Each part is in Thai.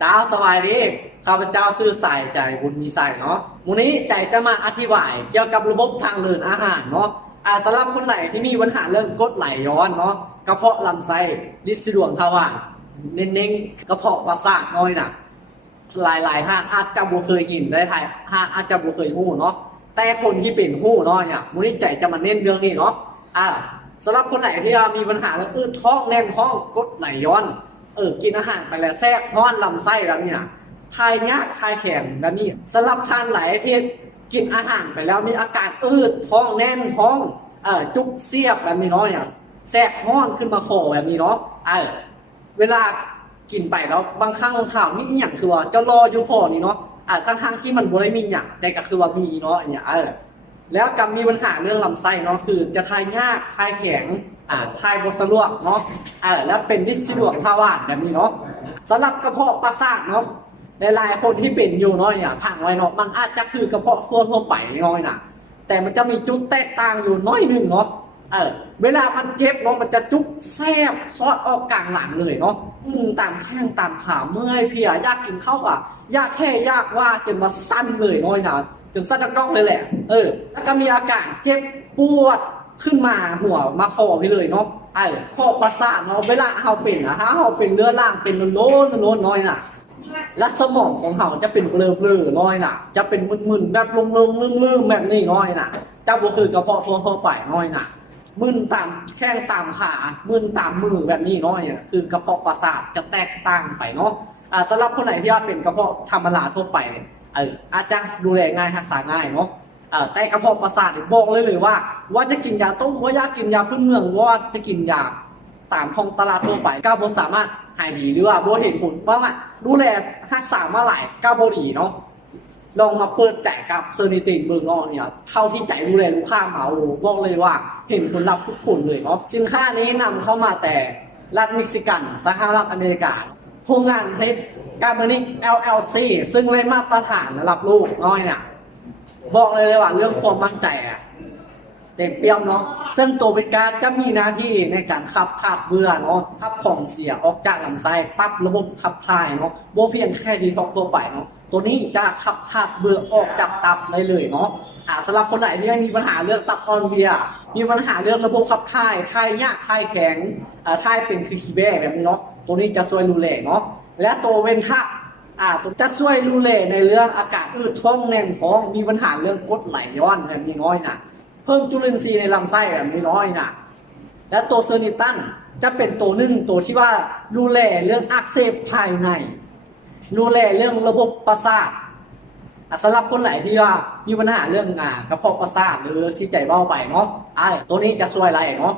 เจ้าสบายดีข้าพเจ้าชื่อสายใจบุญมีใส่เนาะวันนี้ใจจะมาอธิบายเกี่ยวกับระบบทางเดินอาหารเนาะสำหรับคนไหนที่มีปัญหาเรื่องกรดไหลย้อนเนาะกระเพาะลำไส้ลิ้นสะดวกทวารเน้นๆกระเพาะประสาทน้อยน่ะหลายๆห้างอาจจะบ่เคยกินได้ไทยห้างอาจจะบ่เคยหู้เนาะแต่คนที่เป็นหู้เนาะเนี่ยวันนี้ใจจะมาเน้นเรื่องนี้เนาะสำหรับคนไหนที่มีปัญหาเรื่องท้องแน่นท้องกรดไหลย้อนกินอาหารไปแล้วแทรกนอนลำไส้แล้วเนี่ยทายยากทายแข็งแบบนี้สำหรับทานหลายที่กินอาหารไปแล้วมีอาการท้องแน่นท้องจุกเสียบแบบนี้เนาะเนี่ยแทรกห้อนขึ้นมาโคแบบนี้เนาะเวลากินไปแล้วบางครั้งบางข่าวนี่อหย่างคือว่าจะรออยู่คอนี่เนาะทั้งที่มันบ่ได้มีอย่างแต่ก็คือว่ามีเนาะเนี่ยแล้วก็มีปัญหาเรื่องลำไส้เนาะคือจะทายยากทายแข็งทายบสะดวกเนาะแล้วเป็นลิ้นสะดวกทวารแบบนี้เนาะสำหรับกระเพาะประสาทเนาะหลายๆคนที่เป็นอยู่เนาะเนี่ยผังไว้เนาะมันอาจจะคือกระเพาะทั่วไปน้อยนะแต่มันจะมีจุดแตกต่างอยู่น้อยหนึ่งเนาะเวลามันเจ็บเนาะมันจะจุกแซบซอดออกกลางหลังเลยเนาะตามแข้งตามขาเมื่อยเพลียยากกินข้าวอยากแค่ยากว่าจนมาสั้นเลยน้อยนะจนสั้นดักๆเลยแหละแล้วก็มีอาการเจ็บปวดขึ้นมาหัวมาคอไปเลยเนาะพอประสาทเนาะเวลาเราเป็นเราเป็นเนื้อร่างเป็นโล้นน้อยน่ะและสมองของเราจะเป็นเบลอน้อยน่ะจะเป็นมึนๆแบบลงๆลืมๆแบบนี้น้อยน่ะเจ้าก็คือกระเพาะทั่วไปน้อยน่ะมึนตามแข้งตามขามึนตามมือแบบนี้น้อยเนี่ยคือกระเพาะประสาทจะแตกต่างไปเนาะสำหรับคนไหนที่เป็นกระเพาะธรรมดาทั่วไปอาจจะดูแลง่ายรักษาง่ายเนาะแต่กระเพาะประสาทบอกเลยว่าจะกินยาต้มว่าอยากกินยาพื้นเมืองว่าจะกินยาตามท้องตลาดทั่วไปก้าวบสามารถหายดีหรือว่าบ่เห็นผลบ้างดูแลรักษามาหลายก้าวบดีเนาะลองมาเปิดใจกับเซอร์นิตินเบอร์นอเนี่ยเข้าที่ใจดูแลลูกค้ามาบอกเลยว่าเห็นผลลัพธ์ทุกคนเลยเนาะสินค้านี้นำเข้ามาแต่รัฐเม็กซิกันสหรัฐอเมริกาโรงงานในการบริษัท LLC ซึ่งได้มาตรฐานระดับโลกน้อยเนี่ยบอกเลยว่าเรื่องความมั่นใจเต็มเปี่ยมเนาะซึ่งตัวเป็นการจะมีหน้าที่ในการขับถ่ายเบื่อเนาะขับของเสียออกจากลำไส้ปรับระบบขับถ่ายเนาะโบเพียงแค่ดีท็อกทั่วไปเนาะตัวนี้จะขับถ่ายเบื่อออกจากตับได้เลยเนาะสำหรับคนไหนที่มีปัญหาเรื่องตับอ่อนเพลียมีปัญหาเรื่องระบบขับถ่ายยากถ่ายแข็งถ่ายเป็นขี้แบ้แบบนี้เนาะตัวนี้จะช่วยดูแลเนาะและตัวเวนทะจะช่วยดูแลในเรื่องอากาศท้องแน่นท้องมีปัญหาเรื่องกรดไหลย้อนแบบนี้น้อยนะเพิ่มจุลินทรีย์ในลำไส้แบบนี้น้อยนะและตัวเซอร์นิตันจะเป็นตัวหนึ่งตัวที่ว่าดูแลเรื่องอักเสบภายในดูแลเรื่องระบบประสาทสำหรับคนไหนที่ว่ามีปัญหาเรื่องกระเพาะประสาทหรือที่ใจเบ้าไปเนาะตัวนี้จะช่วยอะไรเนาะ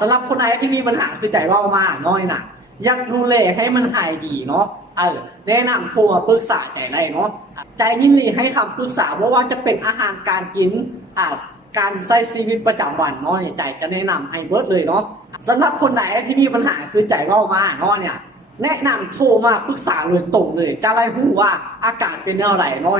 สำหรับคนไหนที่มีปัญหาคือใจเบ้ามาน้อยนะอยากดูแลให้มันหายดีเนาะแนะนำโทรมาปรึกษาใจได้เนาะใจยินดีให้คำปรึกษาเพราะว่าจะเป็นอาหารการกินการใช้ชีวิตประจำวันเนาะใจจะแนะนำให้เบิร์ดเลยเนาะสำหรับคนไหนที่มีปัญหาคือใจเบ้ามาเนาะเนี่ยแนะนำโทรมาปรึกษาเลยตรงเลยจะไล่หูว่าอาการเป็นอะไรเนาะ